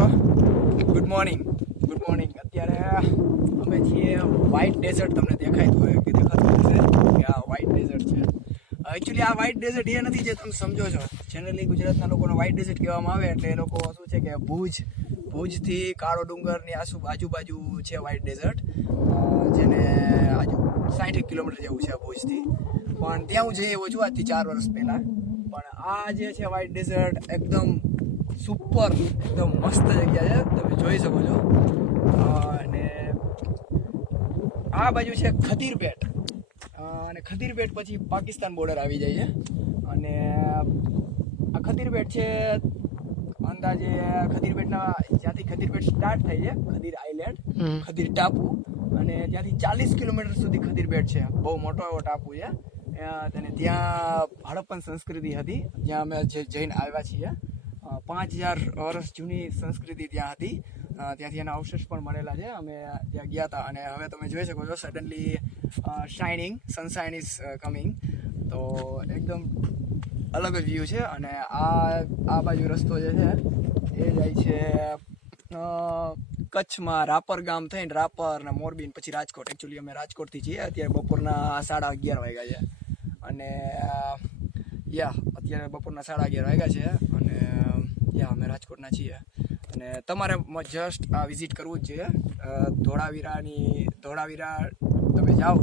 મિત્રો, good morning. અત્યારે અમે છીએ વ્હાઇટ ડેઝર્ટ. તમને દેખાતું હોય કે દેખાતું હશે કે આ વ્હાઇટ ડેઝર્ટ છે. એકચ્યુઅલી આ વ્હાઇટ ડેઝર્ટ એ નથી જે તમે સમજો છો. જનરલી ગુજરાતના લોકોને વ્હાઇટ ડેઝર્ટ કહેવામાં આવે એટલે એ લોકો શું છે કે ભુજથી કાળો ડુંગરની આજુબાજુ છે વ્હાઇટ ડેઝર્ટ, જેને 60 કિલોમીટર જેવું છે ભુજથી. પણ ત્યાં હું જઈ આવ્યો છું આજથી 4 વર્ષ પહેલાં. પણ આ જે છે વ્હાઇટ ડેઝર્ટ એકદમ સુપર, એકદમ મસ્ત જગ્યા છે, તમે જોઈ શકો છો. અને આ બાજુ છે ખદીરપેટ, અને ખદીરપેટ પછી પાકિસ્તાન બોર્ડર આવી જાય છે. અને આ ખદીરપેટ છે અંદાજે ખદીરપેટના જ્યાંથી ખદીરપેટ સ્ટાર્ટ થાય છે, ખદીર આઇલેન્ડ, ખદીર ટાપુ, અને ત્યાંથી 40 કિલોમીટર સુધી ખદીરપેટ છે. બહુ મોટો એવો ટાપુ છે. અને ત્યાં હડપ્પન સંસ્કૃતિ હતી, જ્યાં અમે જઈને આવ્યા છીએ. 5000 વર્ષ જૂની સંસ્કૃતિ ત્યાં હતી. ત્યાંથી એના અવશેષ પણ મળેલા છે. અમે ત્યાં ગયા હતા અને હવે તમે જોઈ શકો છો સડનલી સનશાઇન ઇઝ કમિંગ. તો એકદમ અલગ જ વ્યૂ છે. અને આ બાજુ રસ્તો જે છે એ જાય છે કચ્છમાં રાપર ગામ થઈને રાપર ને મોરબી પછી રાજકોટ. એકચ્યુઅલી અમે રાજકોટથી છીએ. અત્યારે બપોરના 11:30 વાગ્યા છે. અને અત્યારે બપોરના 11:30 વાગ્યા છે. અને અમે રાજકોટના છીએ. અને તમારે જસ્ટ વિઝિટ કરવું જ જોઈએ ધોળાવીરા. તમે જાઓ,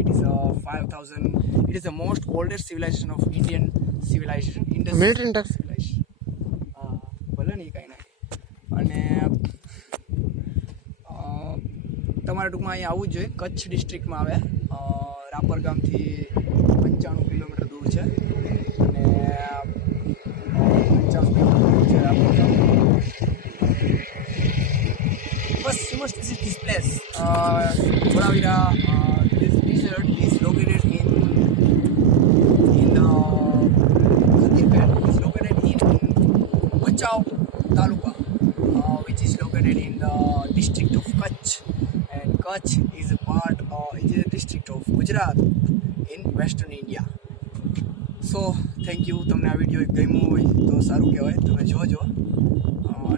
it is 5000, it is the most oldest civilisation of Indian civilisation. ભલે નહીં કાંઈ નહીં. અને તમારે ટૂંકમાં અહીંયા આવવું જ જોઈએ. કચ્છ ડિસ્ટ્રિક્ટમાં આવે, રાપર ગામથી 95 કિલોમીટર દૂર છે. અને 95 કિલોમીટર દૂર છે રાપર ગામ. બસ you must visit this place. Thoravira, this desert is located in Khadirpet. It's located in Bachau Taluka, which is located in the district of Kutch. And Kutch is a district of Gujarat in Western India. So, thank you. તમને આ video ગમ્યો હોય તો સારું કહેવાય, તમે જોજો.